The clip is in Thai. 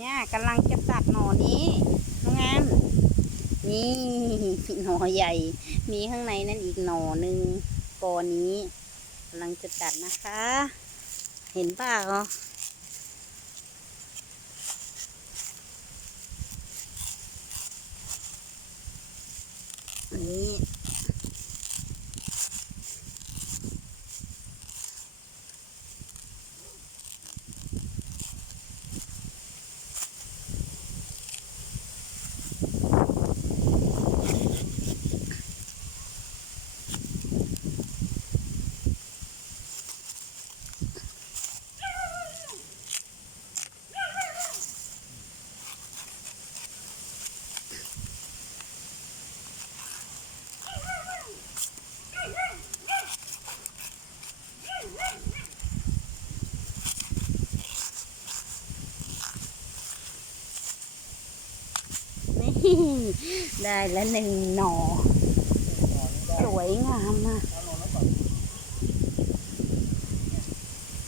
เนี่ยกำลังจะตัดหน่อนี้น้องงามนี่หน่อใหญ่ มีข้างในนั่นอีกหน่อหนึ่งกอนี้กำลังจะตัดนะคะ เห็นเปล่าอัน ได้แล้วหนึ่งหนอ สวยงามมาก